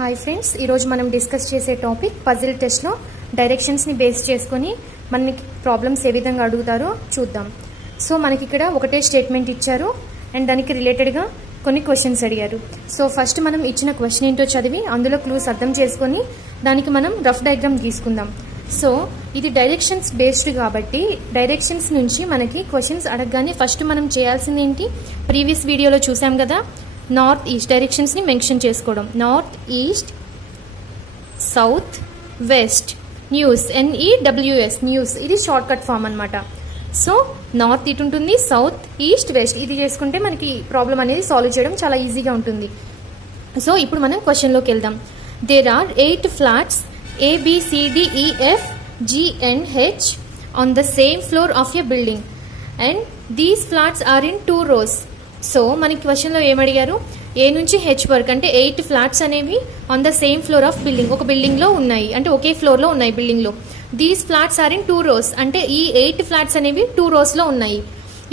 Hi friends, ఈరోజు మనం discuss చేసే టాపిక్ పజిల్ టెస్ట్లో డైరెక్షన్స్ని బేస్ చేసుకొని మనకి ప్రాబ్లమ్స్ ఏ విధంగా అడుగుతారో చూద్దాం. సో మనకి ఇక్కడ ఒకటే స్టేట్మెంట్ ఇచ్చారు అండ్ దానికి రిలేటెడ్గా కొన్ని క్వశ్చన్స్ అడిగారు. సో ఫస్ట్ మనం ఇచ్చిన క్వశ్చన్ ఏంటో చదివి అందులో క్లూస్ అర్థం చేసుకొని దానికి మనం రఫ్ డయాగ్రామ్ గీసుకుందాం. సో ఇది డైరెక్షన్స్ బేస్డ్ కాబట్టి డైరెక్షన్స్ నుంచి మనకి క్వశ్చన్స్ అడగగానే ఫస్ట్ మనం చేయాల్సింది ఏంటి, ప్రీవియస్ వీడియోలో చూసాం కదా, నార్త్ ఈస్ట్ డైరెక్షన్స్ని మెన్షన్ చేసుకోవడం. North east, south, west, news, NEWS news, ఇది షార్ట్ కట్ ఫామ్ అనమాట. సో నార్త్ ఇటు ఉంటుంది, సౌత్, ఈస్ట్, వెస్ట్, ఇది చేసుకుంటే మనకి ప్రాబ్లం అనేది సాల్వ్ చేయడం చాలా ఈజీగా ఉంటుంది. సో ఇప్పుడు మనం క్వశ్చన్లోకి వెళ్దాం. There are 8 flats ABCDEF GNH on the same floor of a building and these flats are in 2 rows. So మనకి క్వశ్చన్లో ఏమడిగారు, ఏ నుంచి హెచ్ వరకు అంటే 8 ఫ్లాట్స్ అనేవి on the same floor of building, ఒక బిల్డింగ్లో ఉన్నాయి, అంటే ఒకే ఫ్లోర్లో ఉన్నాయి బిల్డింగ్లో. These flats are in 2 rows, అంటే ఈ 8 ఫ్లాట్స్ అనేవి 2 rows ఉన్నాయి.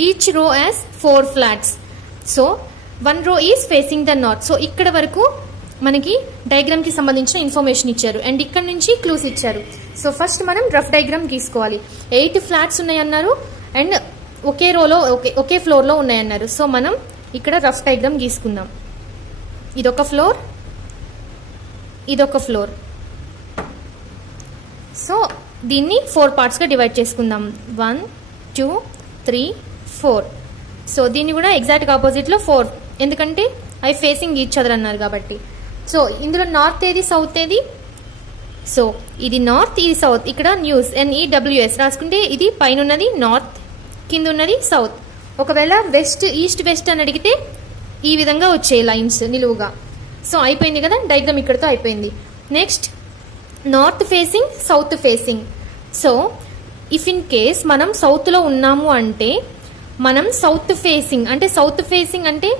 Each row as 4 flats. So 1 row is facing the north. So ఇక్కడ వరకు మనకి డయాగ్రామ్కి సంబంధించిన ఇన్ఫర్మేషన్ ఇచ్చారు అండ్ ఇక్కడ నుంచి క్లూస్ ఇచ్చారు. సో ఫస్ట్ మనం రఫ్ డయాగ్రామ్ గీసుకోవాలి. 8 ఫ్లాట్స్ ఉన్నాయన్నారు అండ్ ఒకే రోలో ఒకే ఫ్లోర్లో ఉన్నాయన్నారు. సో మనం ఇక్కడ రఫ్ డయాగ్రామ్ గీసుకుందాం. ఇదొక ఫ్లోర్, ఇదొక ఫ్లోర్. సో దీన్ని 4 పార్ట్స్గా డివైడ్ చేసుకుందాం. 1 2 3 4. సో దీన్ని కూడా ఎగ్జాక్ట్గా ఆపోజిట్లో 4, ఎందుకంటే అవి ఫేసింగ్ ఈచ్ అదర్ అన్నారు కాబట్టి. సో ఇందులో నార్త్ ఏది, సౌత్ ఏది? సో ఇది నార్త్, ఇది సౌత్. ఇక్కడ న్యూస్ NEWS రాసుకుంటే ఇది పైన ఉన్నది నార్త్, కింద ఉన్నది సౌత్. ఒకవేళ వెస్ట్, ఈస్ట్, వెస్ట్ అని అడిగితే ఈ విధంగా వచ్చాయి లైన్స్ నిలువుగా. సో అయిపోయింది కదా, డయాగ్రామ్ ఇక్కడితో అయిపోయింది. Next north facing, south facing. So if in case మనం సౌత్లో ఉన్నాము అంటే మనం సౌత్ ఫేసింగ్ అంటే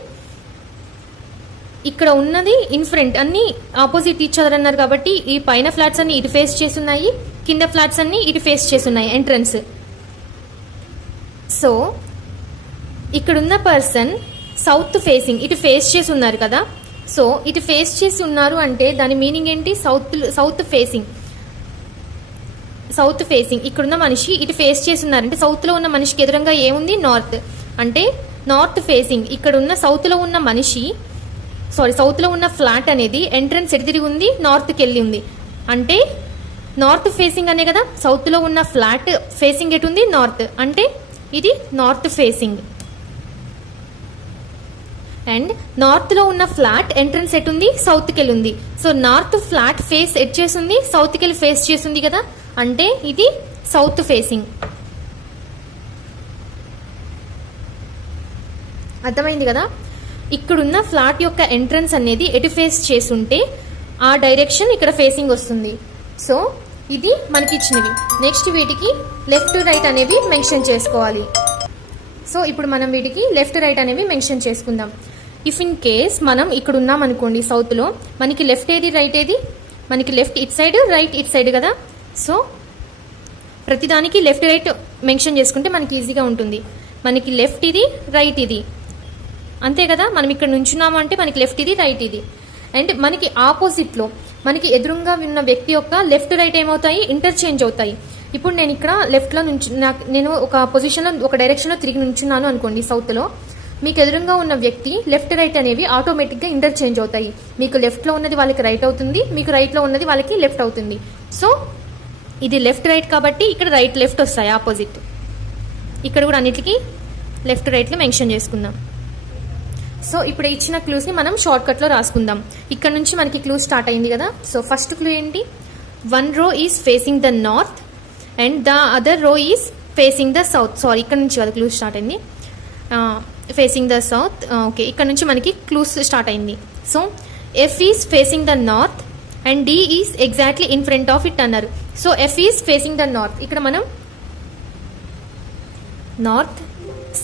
ఇక్కడ ఉన్నది ఇన్ ఫ్రంట్, అన్ని ఆపోజిట్ ఈచ్ అదర్ అన్నారు కాబట్టి ఈ పైన ఫ్లాట్స్ అన్ని ఇటు ఫేస్ చేస్తున్నాయి, కింద ఫ్లాట్స్ అన్ని ఇటు ఫేస్ చేస్తున్నాయి ఎంట్రన్స్. సో ఇక్కడున్న పర్సన్ సౌత్ ఫేసింగ్, ఇటు ఫేస్ చేసి ఉన్నారు కదా. సో ఇటు ఫేస్ చేసి ఉన్నారు అంటే దాని మీనింగ్ ఏంటి, సౌత్ ఫేసింగ్. ఇక్కడున్న మనిషి ఇటు ఫేస్ చేసి ఉన్నారంటే సౌత్లో ఉన్న మనిషికి ఎదురుగా ఏముంది, నార్త్. అంటే నార్త్ ఫేసింగ్. ఇక్కడున్న సౌత్లో ఉన్న ఫ్లాట్ అనేది ఎంట్రన్స్ ఎటు తిరిగి ఉంది, నార్త్కి వెళ్ళి ఉంది. అంటే నార్త్ ఫేసింగ్ అనే కదా, సౌత్లో ఉన్న ఫ్లాట్ ఫేసింగ్ ఎటు ఉంది, నార్త్. అంటే ఇది నార్త్ ఫేసింగ్. అండ్ నార్త్లో ఉన్న ఫ్లాట్ ఎంట్రన్స్ ఎటుంది, సౌత్కి వెళ్ళి ఉంది. So north flat face at చేస్తుంది, సౌత్కి వెళ్ళి ఫేస్ చేస్తుంది కదా, అంటే ఇది సౌత్ ఫేసింగ్. అర్థమైంది కదా. ఇక్కడున్న ఫ్లాట్ యొక్క ఎంట్రన్స్ అనేది ఎటు ఫేస్ చేసుంటే ఆ డైరెక్షన్ ఇక్కడ ఫేసింగ్ వస్తుంది. సో ఇది మనకి ఇచ్చినవి. నెక్స్ట్ వీటికి లెఫ్ట్ రైట్ అనేవి మెన్షన్ చేసుకోవాలి. సో ఇప్పుడు మనం వీటికి లెఫ్ట్ రైట్ అనేవి మెన్షన్ చేసుకుందాం. ఇఫ్ ఇన్ కేస్ మనం ఇక్కడ ఉన్నాం అనుకోండి సౌత్లో, మనకి లెఫ్ట్ ఏది, రైట్ ఏది? మనకి left it side, right it side కదా. సో ప్రతిదానికి లెఫ్ట్ రైట్ మెన్షన్ చేసుకుంటే మనకి ఈజీగా ఉంటుంది. మనకి లెఫ్ట్ ఇది, రైట్ ఇది, అంతే కదా. మనం ఇక్కడ నుంచున్నాము అంటే మనకి లెఫ్ట్ ఇది, రైట్ ఇది. అండ్ మనకి ఆపోజిట్లో మనకి ఎదురుగా ఉన్న వ్యక్తి యొక్క లెఫ్ట్ రైట్ ఏమవుతాయి, ఇంటర్చేంజ్ అవుతాయి. ఇప్పుడు నేను ఇక్కడ లెఫ్ట్లో నేను ఒక పొజిషన్లో, ఒక డైరెక్షన్లో తిరిగి నుంచున్నాను అనుకోండి సౌత్లో. మీకు ఎదురుగా ఉన్న వ్యక్తి లెఫ్ట్ రైట్ అనేవి ఆటోమేటిక్గా ఇంటర్చేంజ్ అవుతాయి. మీకు లెఫ్ట్లో ఉన్నది వాళ్ళకి రైట్ అవుతుంది, మీకు రైట్లో ఉన్నది వాళ్ళకి లెఫ్ట్ అవుతుంది. సో ఇది లెఫ్ట్ రైట్ కాబట్టి ఇక్కడ రైట్ లెఫ్ట్ వస్తాయి ఆపోజిట్. ఇక్కడ కూడా అన్నిటికీ లెఫ్ట్ రైట్లు మెన్షన్ చేసుకుందాం. సో ఇప్పుడు ఇచ్చిన క్లూస్ని మనం షార్ట్ కట్లో రాసుకుందాం. ఇక్కడ నుంచి మనకి క్లూ స్టార్ట్ అయింది కదా. సో ఫస్ట్ క్లూ ఏంటి, 1 row is facing the north and the other row is facing the south. Sorry, ఇక్కడ నుంచి కదా క్లూ స్టార్ట్ అయింది, ఫేసింగ్ ద సౌత్. ఓకే, ఇక్కడ నుంచి మనకి క్లూస్ స్టార్ట్ అయింది. So F is facing the north and D is exactly in front of it అన్నారు. So F is facing the north. ఇక్కడ మనం నార్త్,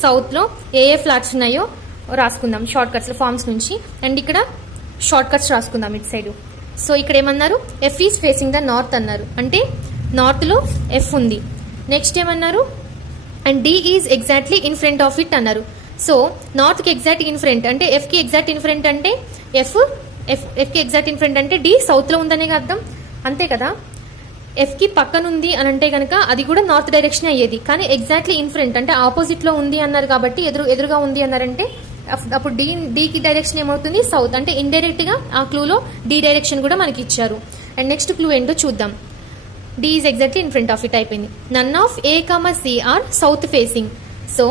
సౌత్లో ఏ ఫ్లాట్స్ ఉన్నాయో రాసుకుందాం షార్ట్ కట్స్ ఫార్మ్స్ నుంచి. అండ్ ఇక్కడ షార్ట్ కట్స్ రాసుకుందాం ఇటు సైడ్. సో ఇక్కడ ఏమన్నారు, F is facing the north అన్నారు, అంటే నార్త్లో F ఉంది. నెక్స్ట్ ఏమన్నారు, and D is exactly in front of it అన్నారు. సో నార్త్కి ఎగ్జాక్ట్ ఇన్ ఫ్రంట్ అంటే Fకి ఎగ్జాక్ట్ ఇన్ ఫ్రంట్ అంటే F ఎఫ్కి ఎగ్జాక్ట్ ఇన్ ఫ్రంట్ అంటే డి సౌత్లో ఉందనే అర్థం, అంతే కదా. ఎఫ్కి పక్కన ఉంది అని అంటే కనుక అది కూడా నార్త్ డైరెక్షన్ అయ్యేది, కానీ ఎగ్జాక్ట్లీ ఇన్ ఫ్రంట్ అంటే ఆపోజిట్లో ఉంది అన్నారు కాబట్టి ఎదురుగా ఉంది అన్నారంటే అప్పుడు డీకి డైరెక్షన్ ఏమవుతుంది సౌత్, అంటే ఇండైరెక్ట్గా ఆ క్లూలో డి డైరెక్షన్ కూడా మనకి ఇచ్చారు. అండ్ నెక్స్ట్ క్లూ ఏంటో చూద్దాం. D is exactly in front of it అయిపోయింది. None of A comma C are south facing. So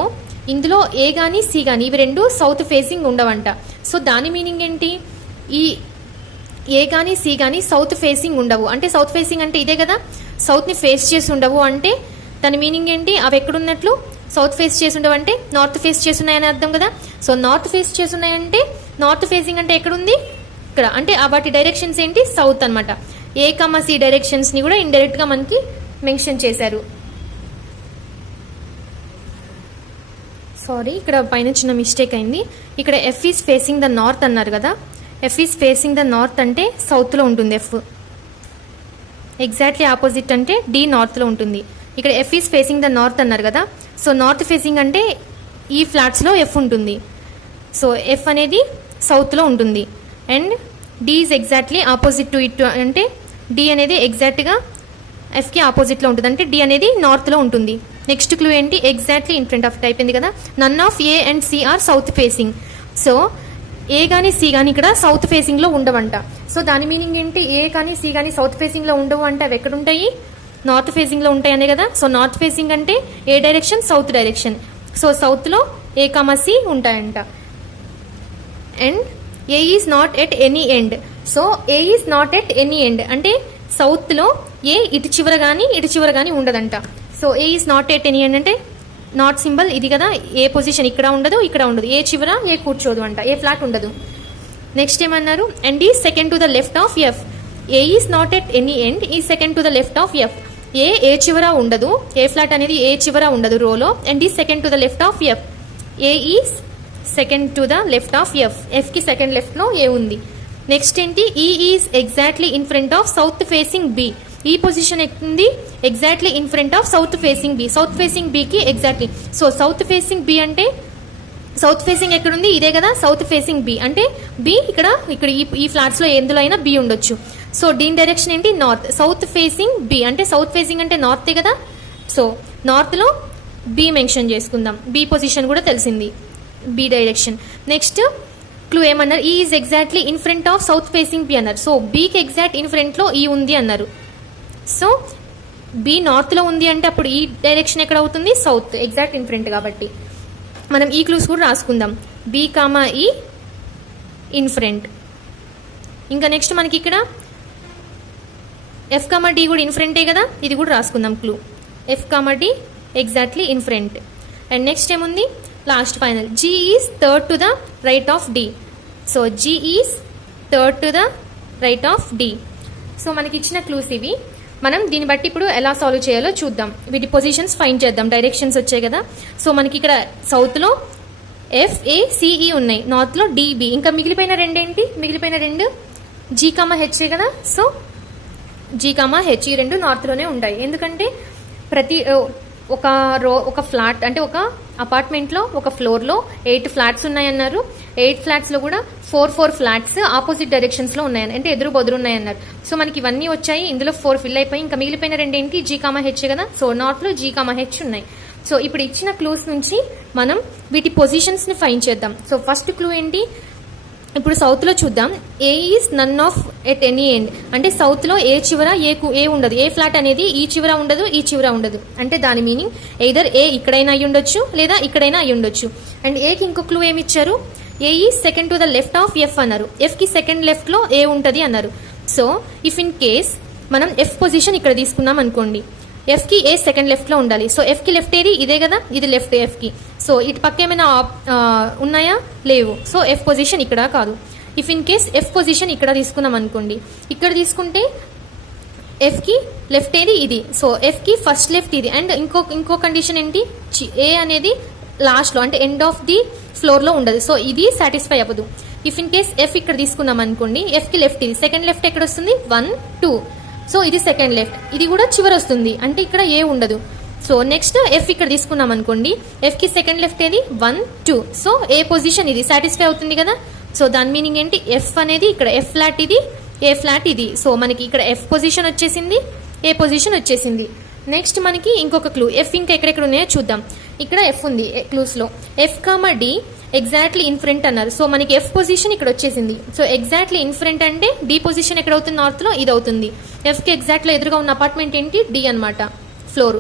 ఇందులో ఏ కానీ సి కానీ ఇవి రెండు సౌత్ ఫేసింగ్ ఉండవంట. సో దాని మీనింగ్ ఏంటి, ఈ ఏ కానీ సి కానీ సౌత్ ఫేసింగ్ ఉండవు అంటే సౌత్ ఫేసింగ్ అంటే ఇదే కదా, సౌత్ని ఫేస్ చేసి ఉండవు అంటే దాని మీనింగ్ ఏంటి, అవి ఎక్కడున్నట్లు సౌత్ ఫేస్ చేసి ఉండవు అంటే నార్త్ ఫేస్ చేసి ఉన్నాయని అర్థం కదా. సో నార్త్ ఫేస్ చేసి ఉన్నాయంటే నార్త్ ఫేసింగ్ అంటే ఎక్కడుంది ఇక్కడ, అంటే వాటి డైరెక్షన్స్ ఏంటి సౌత్ అనమాట. ఏ కమ సి డైరెక్షన్స్ని కూడా ఇండైరెక్ట్గా మనకి మెన్షన్ చేశారు. సారీ, ఇక్కడ పైన చిన్న మిస్టేక్ అయింది. ఇక్కడ F is facing the north అన్నారు కదా, F is facing the north అంటే సౌత్లో ఉంటుంది ఎఫ్, ఎగ్జాక్ట్లీ ఆపోజిట్ అంటే డి నార్త్లో ఉంటుంది. ఇక్కడ F is facing the north అన్నారు కదా, సో నార్త్ ఫేసింగ్ అంటే ఈ ఫ్లాట్స్లో ఎఫ్ ఉంటుంది, సో ఎఫ్ అనేది సౌత్లో ఉంటుంది. And D is exactly opposite to it అంటే డి అనేది ఎగ్జాక్ట్గా ఎఫ్కి ఆపోజిట్లో ఉంటుంది, అంటే డి అనేది నార్త్లో ఉంటుంది. నెక్స్ట్ క్లూ ఏంటి, exactly in front of it అయిపోయింది కదా. None of A and C are south facing. So A కానీ సి కానీ ఇక్కడ సౌత్ ఫేసింగ్లో ఉండవంట. సో దాని మీనింగ్ ఏంటి, ఏ కానీ సి కానీ సౌత్ ఫేసింగ్లో ఉండవు అంటే అవి ఎక్కడ ఉంటాయి, నార్త్ ఫేసింగ్లో ఉంటాయి అనే కదా. సో నార్త్ ఫేసింగ్ అంటే ఏ డైరెక్షన్, సౌత్ డైరెక్షన్. సో సౌత్లో ఏ కామా సి ఉంటాయంట. And A is not at any end. So A is not at any end అంటే సౌత్లో ఏ ఇటు చివర కానీ ఉండదంట. So A is not at any end అంటే నాట్ సింబల్ ఇది కదా, ఏ పొజిషన్ ఇక్కడ ఉండదు, ఏ చివర ఏ కూర్చోదు అంట, ఏ ఫ్లాట్ ఉండదు. నెక్స్ట్ ఏమన్నారు, and E second to the left of F. A is not at any end E second to the left of F. A చివర ఉండదు, ఏ ఫ్లాట్ అనేది ఏ చివర ఉండదు రోలో. And E second to the left of F. A is second to the left of F, ఎఫ్కి second లెఫ్ట్లో A ఉంది. Next ఏంటి, E is exactly in front of south facing B. E position ఉంది exactly in front of south facing B, south facing బికి exactly. So south facing B అంటే south facing ఎక్కడుంది, ఇదే కదా సౌత్ ఫేసింగ్ బి అంటే B ఇక్కడ ఈ ఫ్లాట్స్లో ఎందులో అయినా బి ఉండొచ్చు. సో దీని డైరెక్షన్ ఏంటి నార్త్, సౌత్ ఫేసింగ్ బి అంటే సౌత్ ఫేసింగ్ అంటే నార్తే కదా. సో నార్త్లో బి మెన్షన్ చేసుకుందాం, బి పొజిషన్ కూడా తెలిసింది, బి డైరెక్షన్. నెక్స్ట్ క్లూ ఏమన్నారు, E is exactly in front of south facing B అన్నారు. సో బీకి ఎగ్జాక్ట్ ఇన్ ఫ్రంట్లో ఈ ఉంది అన్నారు. సో బి నార్త్లో ఉంది అంటే అప్పుడు ఈ డైరెక్షన్ ఎక్కడ అవుతుంది, సౌత్, ఎగ్జాక్ట్ ఇన్ ఫ్రంట్ కాబట్టి. మనం ఈ క్లూస్ కూడా రాసుకుందాం, B comma E in front. ఇంకా నెక్స్ట్ మనకి ఇక్కడ ఎఫ్ కామా డి కూడా ఇన్ ఫ్రంటే కదా, ఇది కూడా రాసుకుందాం clue, F comma D exactly in front. And next ఏముంది, last final, G is third to the right of D. So G is third to the right of D. So మనకి ఇచ్చిన clues ఇవి. మనం దీన్ని బట్టి ఇప్పుడు ఎలా సాల్వ్ చేయాలో చూద్దాం. వీటి పొజిషన్స్ ఫైండ్ చేద్దాం, డైరెక్షన్స్ వచ్చాయి కదా. సో మనకి ఇక్కడ సౌత్లో FACE ఉన్నాయి, నార్త్లో DB. ఇంకా మిగిలిపోయిన రెండు ఏంటి, మిగిలిపోయిన రెండు G, H కదా. సో G, H ఈ రెండు నార్త్లోనే ఉంటాయి. ఎందుకంటే ప్రతి ఒక ఫ్లాట్ అంటే ఒక అపార్ట్మెంట్లో ఒక ఫ్లోర్లో 8 ఫ్లాట్స్ ఉన్నాయన్నారు. 8 ఫ్లాట్స్లో కూడా 4 ఫ్లాట్స్ ఆపోజిట్ డైరెక్షన్స్లో ఉన్నాయని, అంటే ఎదురు బొదురు ఉన్నాయన్నారు. సో మనకి ఇవన్నీ వచ్చాయి, ఇందులో 4 ఫిల్ అయిపోయి ఇంకా మిగిలిపోయిన రెండేంటి G, H కదా. సో నార్త్లో G, H ఉన్నాయి. సో ఇప్పుడు ఇచ్చిన క్లూస్ నుంచి మనం వీటి పొజిషన్స్ని ఫైండ్ చేద్దాం. సో ఫస్ట్ క్లూ ఏంటి, ఇప్పుడు సౌత్లో చూద్దాం, A is none of at any end. అంటే సౌత్లో ఏ చివర ఏ ఉండదు, ఏ ఫ్లాట్ అనేది ఈ చివర ఉండదు, ఈ చివర ఉండదు. అంటే దాని మీనింగ్ ఎయిదర్ ఏ ఇక్కడైనా అయ్యి ఉండొచ్చు లేదా ఇక్కడైనా అయ్యి ఉండొచ్చు. అండ్ ఏకి ఇంకో క్లూ ఏమి ఇచ్చారు, A is second to the left of F అన్నారు. ఎఫ్కి సెకండ్ లెఫ్ట్లో ఏ ఉంటుంది అన్నారు. సో ఇఫ్ ఇన్ కేస్ మనం ఎఫ్ పొజిషన్ ఇక్కడ తీసుకున్నాం అనుకోండి, ఎఫ్కి ఏ సెకండ్ లెఫ్ట్లో ఉండాలి. సో ఎఫ్కి లెఫ్ట్ ఏది, ఇదే కదా, ఇది లెఫ్ట్ ఎఫ్కి. సో ఇటు పక్క ఏమైనా ఉన్నాయా, లేవు. సో ఎఫ్ పొజిషన్ ఇక్కడ కాదు. If in case F position ఇక్కడ తీసుకున్నాం అనుకోండి, ఇక్కడ తీసుకుంటే ఎఫ్కి లెఫ్ట్ ఏది, ఇది. సో ఎఫ్కి ఫస్ట్ లెఫ్ట్ ఇది. అండ్ ఇంకో కండిషన్ ఏంటి, ఏ అనేది లాస్ట్లో అంటే ఎండ్ ఆఫ్ ది ఫ్లోర్లో ఉండదు. సో ఇది సాటిస్ఫై అవ్వదు. ఇఫ్ ఇన్ కేస్ ఎఫ్ ఇక్కడ తీసుకున్నాం అనుకోండి, ఎఫ్కి లెఫ్ట్ ఇది, సెకండ్ లెఫ్ట్ ఎక్కడ వస్తుంది, 1, 2. సో ఇది సెకండ్ లెఫ్ట్, ఇది కూడా చివరి వస్తుంది, అంటే ఇక్కడ ఏ ఉండదు. సో నెక్స్ట్ ఎఫ్ ఇక్కడ తీసుకున్నాం అనుకోండి, ఎఫ్కి సెకండ్ లెఫ్ట్ ఏది, 1, 2. సో ఏ పొజిషన్ ఇది సాటిస్ఫై అవుతుంది కదా. సో దాని మీనింగ్ ఏంటి, ఎఫ్ అనేది ఇక్కడ ఎఫ్ ఫ్లాట్ ఇది, ఏ ఫ్లాట్ ఇది. సో మనకి ఇక్కడ ఎఫ్ పొజిషన్ వచ్చేసింది, ఏ పొజిషన్ వచ్చేసింది. నెక్స్ట్ మనకి ఇంకొక క్లూ, ఎఫ్ ఇంకా ఎక్కడెక్కడ ఉన్నాయో చూద్దాం. ఇక్కడ ఎఫ్ ఉంది క్లూస్లో, F comma D exactly in front అన్నారు. సో మనకి ఎఫ్ పొజిషన్ ఇక్కడ వచ్చేసింది. సో ఎగ్జాక్ట్లీ ఇన్ ఫ్రంట్ అంటే డి పొజిషన్ ఎక్కడ అవుతుంది, నార్త్లో ఇది అవుతుంది. ఎఫ్కి ఎగ్జాక్ట్లో ఎదురుగా ఉన్న అపార్ట్మెంట్ ఏంటి, డి అనమాట, ఫ్లోర్.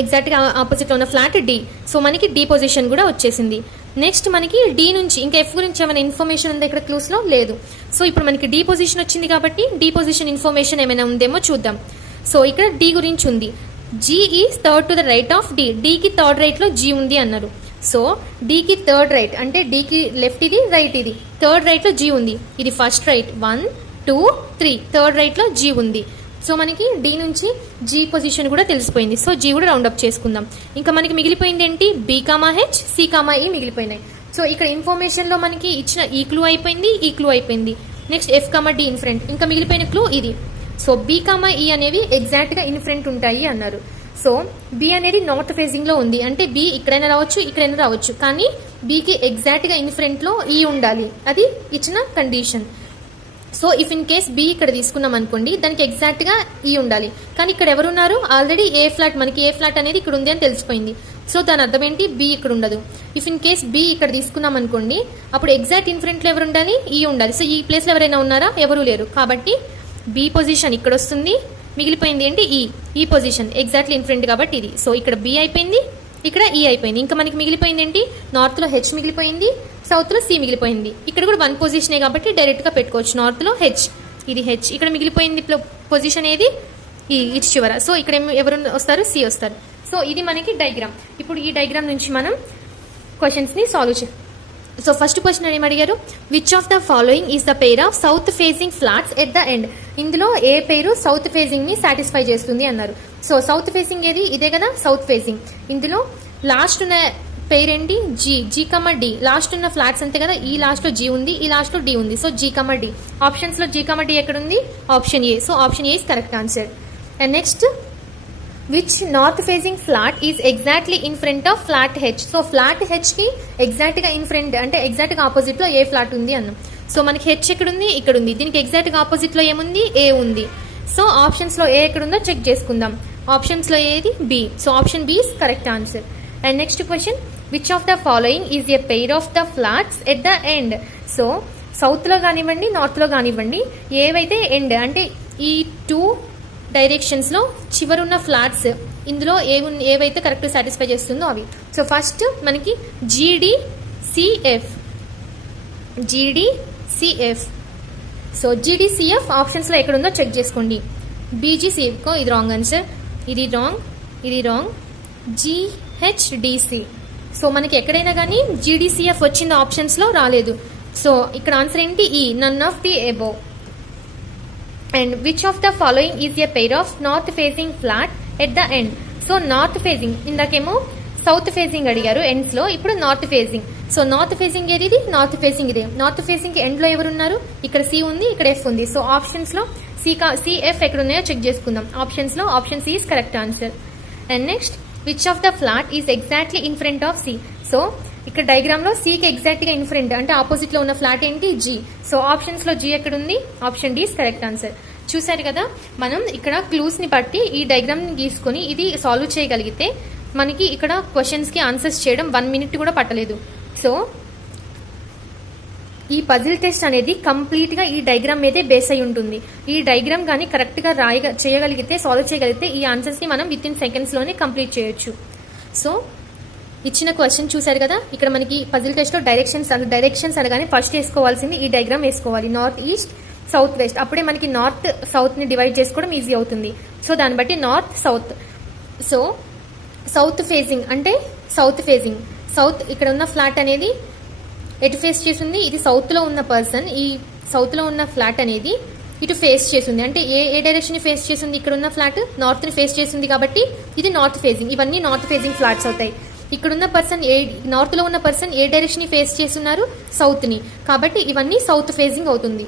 ఎగ్జాక్ట్గా ఆపోజిట్లో ఉన్న ఫ్లాట్ డి. సో మనకి డి పొజిషన్ కూడా వచ్చేసింది. నెక్స్ట్ మనకి డి నుంచి ఇంకా ఎఫ్ గురించి ఏమైనా ఇన్ఫర్మేషన్ ఉందా ఇక్కడ క్లూస్లో, లేదు. సో ఇప్పుడు మనకి డి పొజిషన్ వచ్చింది కాబట్టి డి పొజిషన్ ఇన్ఫర్మేషన్ ఏమైనా ఉందేమో చూద్దాం. సో ఇక్కడ డి గురించి ఉంది, G is third to the right of D. డీకి థర్డ్ రైట్లో జీ ఉంది అన్నారు. సో డీకి థర్డ్ రైట్ అంటే డీకి లెఫ్ట్ ఇది, రైట్ ఇది, థర్డ్ రైట్లో జీ ఉంది. ఇది ఫస్ట్ రైట్, 1 2 3, థర్డ్ రైట్లో జీ ఉంది. సో మనకి డి నుంచి జీ పొజిషన్ కూడా తెలిసిపోయింది. సో జీ కూడా రౌండ్ అప్ చేసుకుందాం. ఇంకా మనకి మిగిలిపోయింది ఏంటి, B comma H, C comma E మిగిలిపోయినాయి. సో ఇక్కడ ఇన్ఫర్మేషన్లో మనకి ఇచ్చిన ఈ క్లూ అయిపోయింది, ఈ క్లూ అయిపోయింది. Next F comma D in front, ఇంకా మిగిలిపోయిన క్లూ ఇది. సో బీ కామా ఈ అనేవి ఎగ్జాక్ట్గా ఇన్ ఫ్రంట్ ఉంటాయి అన్నారు. సో బి అనేది నార్త్ ఫేజింగ్లో ఉంది అంటే బి ఇక్కడైనా రావచ్చు, ఇక్కడైనా రావచ్చు, కానీ బీకి ఎగ్జాక్ట్గా ఇన్ ఫ్రంట్లో ఈ ఉండాలి, అది ఇచ్చిన condition. So if in case B ఇక్కడ తీసుకున్నాం అనుకోండి, దానికి ఎగ్జాక్ట్గా ఈ ఉండాలి, కానీ ఇక్కడ ఎవరున్నారు, ఆల్రెడీ ఏ ఫ్లాట్, మనకి ఏ ఫ్లాట్ అనేది ఇక్కడ ఉంది అని తెలిసిపోయింది. సో దాని అర్థం ఏంటి, బి ఇక్కడ ఉండదు. ఇఫ్ ఇన్ కేస్ బి ఇక్కడ తీసుకున్నాం అనుకోండి, అప్పుడు ఎగ్జాక్ట్ ఇన్ ఫ్రంట్లో ఎవరు ఉండాలి, ఈ ఉండాలి. సో ఈ ప్లేస్లో ఎవరైనా ఉన్నారా, ఎవరు లేరు, కాబట్టి బి పొజిషన్ ఇక్కడ వస్తుంది. మిగిలిపోయింది ఏంటి, ఈ పొజిషన్ ఎగ్జాక్ట్లీ ఇన్ ఫ్రంట్ కాబట్టి ఇది. సో ఇక్కడ బి అయిపోయింది, ఇక్కడ ఈ అయిపోయింది. ఇంకా మనకి మిగిలిపోయింది ఏంటి, నార్త్లో హెచ్ మిగిలిపోయింది, సౌత్లో సి మిగిలిపోయింది. ఇక్కడ కూడా 1 పొజిషనే కాబట్టి డైరెక్ట్గా పెట్టుకోవచ్చు, నార్త్లో హెచ్, ఇది హెచ్. ఇక్కడ మిగిలిపోయింది పొజిషన్ ఏది, ఈ ఇటు చివర. సో ఇక్కడ ఎవరు వస్తారు, సి వస్తారు. సో ఇది మనకి డయాగ్రామ్. ఇప్పుడు ఈ డయాగ్రామ్ నుంచి మనం క్వశ్చన్స్ని సాల్వ్ చేయాలి. సో ఫస్ట్ క్వశ్చన్ ఏం అడిగారు, which of the following is the pair of south facing flats at the end. ఇందులో ఏ పేరు సౌత్ ఫేసింగ్ ని సాటిస్ఫై చేస్తుంది అన్నారు. సో సౌత్ ఫేసింగ్ ఏది, ఇదే కదా సౌత్ ఫేసింగ్. ఇందులో లాస్ట్ ఉన్న పేరు ఏంటి, జీ కమా డి. లాస్ట్ ఉన్న ఫ్లాట్స్ అంతే కదా, ఈ లాస్ట్ లో జీ ఉంది, ఈ లాస్ట్ లో డి ఉంది. So G comma D. Options లో జీ కమా డి ఎక్కడ ఉంది, option A. So option A is correct answer. And next, which north facing flat is exactly in front of flat H. So flat H కి exact గా in front అంటే exact గా opposite లో ఏ flat ఉంది అన్నాం. సో మనకి H ఎక్కడ ఉంది, ఇక్కడ ఉంది. దీనికి ఎగ్జాక్ట్ గా ఆపోజిట్ లో ఏముంది, ఏ ఉంది. సో ఆప్షన్స్ లో ఏ ఎక్కడ ఉందో చెక్ చేసుకుందాం. ఆప్షన్స్ లో ఏది, B. So option B is correct answer. And next question, which of the following is a pair of the flats at the end. So south లో కానివ్వండి, నార్త్ లో కానివ్వండి, ఏవైతే ఎండ్ అంటే ఈ 2 డైరెక్షన్స్ లో చివరున్న ఫ్లాట్స్ ఇందులో ఏవైతే కరెక్ట్ సాటిస్ఫై చేస్తుందో అవి. సో ఫస్ట్ మనకి జీడీసీఎఫ్. సో జీడీసీఎఫ్ ఆప్షన్స్ లో ఎక్కడ ఉందో చెక్ చేసుకోండి. బీజీసీఎఫ్ కో ఇది రాంగ్ ఆన్సర్, ఇది రాంగ్, ఇది రాంగ్. జిహెచ్డిసి. సో మనకి ఎక్కడైనా కానీ జీడీసీఎఫ్ వచ్చింది, ఆప్షన్స్ లో రాలేదు. సో ఇక్కడ ఆన్సర్ ఏంటి, E none of the above. And which of the following is a pair of north facing flat at the end. So north facing, ఇందాకేమో సౌత్ ఫేసింగ్ అడిగారు ఎండ్స్ లో, ఇప్పుడు north facing. So north facing ఏది, ఇది north facing ఇదే. North facing end లో ఎవరున్నారు, ఇక్కడ సి ఉంది, ఇక్కడ ఎఫ్ ఉంది. సో ఆప్షన్స్ లో సిఎఫ్ ఎక్కడ ఉన్నాయో చెక్ చేసుకుందాం. ఆప్షన్స్ లో option C is correct answer. And next, which of the flat is exactly in front of C. So ఇక్కడ డయాగ్రామ్ లో సి కి ఎగ్జాక్ట్ గా ఇన్ ఫ్రంట్ అంటే ఆపోజిట్ లో ఉన్న ఫ్లాట్ ఏంటి, జీ. సో ఆప్షన్స్ లో జీ ఎక్కడ ఉంది, option D is correct answer. చూసారు కదా, మనం ఇక్కడ క్లూస్ ని బట్టి ఈ డయాగ్రామ్ ని గీసుకొని ఇది సాల్వ్ చేయగలిగితే మనకి ఇక్కడ క్వశ్చన్స్ కి ఆన్సర్స్ చేయడం 1 మినిట్ కూడా పట్టలేదు. సో ఈ పజిల్ టెస్ట్ అనేది కంప్లీట్ గా ఈ డయాగ్రామ్ మీదే బేస్ అయి ఉంటుంది. ఈ డయాగ్రామ్ కానీ కరెక్ట్ గా చేయగలిగితే, సాల్వ్ చేయగలిగితే ఈ ఆన్సర్స్ ని మనం విత్ ఇన్ సెకండ్స్ లోనే కంప్లీట్ చేయొచ్చు. సో ఇచ్చిన క్వశ్చన్ చూసారు కదా, ఇక్కడ మనకి పజిల్ టెస్ట్ లో డైరెక్షన్స్ అనగానే ఫస్ట్ వేసుకోవాల్సింది ఈ డయాగ్రామ్ వేసుకోవాలి, నార్త్ ఈస్ట్ సౌత్ వెస్ట్. అప్పుడే మనకి నార్త్ సౌత్ ని డివైడ్ చేసుకోవడం ఈజీ అవుతుంది. సో దాన్ని బట్టి north south. So south facing అంటే సౌత్ ఫేసింగ్, సౌత్ ఇక్కడ ఉన్న ఫ్లాట్ అనేది ఎటు ఫేస్ చేస్తుంది, ఇది సౌత్ లో ఉన్న పర్సన్, ఈ సౌత్ లో ఉన్న ఫ్లాట్ అనేది ఇటు ఫేస్ చేస్తుంది అంటే ఏ డైరెక్షన్ ని ఫేస్ చేస్తుంది, ఇక్కడ ఉన్న ఫ్లాట్ నార్త్ ని ఫేస్ చేస్తుంది కాబట్టి ఇది నార్త్ ఫేసింగ్. ఇవన్నీ నార్త్ ఫేసింగ్ ఫ్లాట్స్ అవుతాయి. ఇక్కడున్న పర్సన్ నార్త్ లో ఉన్న పర్సన్ ఏ డైరెక్షన్ ని ఫేస్ చేస్తున్నారు, సౌత్ ని, కాబట్టి ఇవన్నీ సౌత్ ఫేసింగ్ అవుతుంది.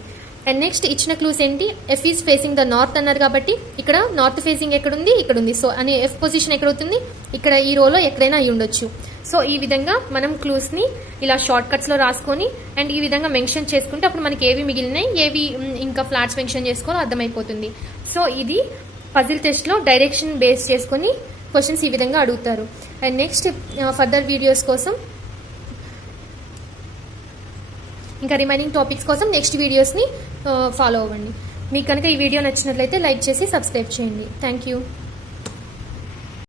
అండ్ నెక్స్ట్ ఇచ్చిన క్లూస్ ఏంటి, F is facing the north అన్నారు కాబట్టి ఇక్కడ నార్త్ ఫేసింగ్ ఎక్కడుంది, ఇక్కడ ఉంది. సో అనే ఎఫ్ పొజిషన్ ఎక్కడ అవుతుంది, ఇక్కడ ఈ రోలో ఎక్కడైనా అయి ఉండొచ్చు. సో ఈ విధంగా మనం క్లూస్ని ఇలా షార్ట్ కట్స్లో రాసుకొని అండ్ ఈ విధంగా మెన్షన్ చేసుకుంటే అప్పుడు మనకి ఏవి మిగిలినాయి, ఏవి ఇంకా ఫ్లాట్స్ మెన్షన్ చేసుకోవాలో అర్థమైపోతుంది. సో ఇది పజిల్ టెస్ట్లో డైరెక్షన్ బేస్ చేసుకొని క్వశ్చన్స్ ఈ విధంగా అడుగుతారు. అండ్ నెక్స్ట్ ఫర్దర్ వీడియోస్ కోసం ఇంకా రిమైనింగ్ టాపిక్స్ కోసం నెక్స్ట్ వీడియోస్ని ఫాలో అవ్వండి. మీకు కనుక ఈ వీడియో నచ్చినట్లయితే లైక్ చేసి సబ్స్క్రైబ్ చేయండి. Thank you.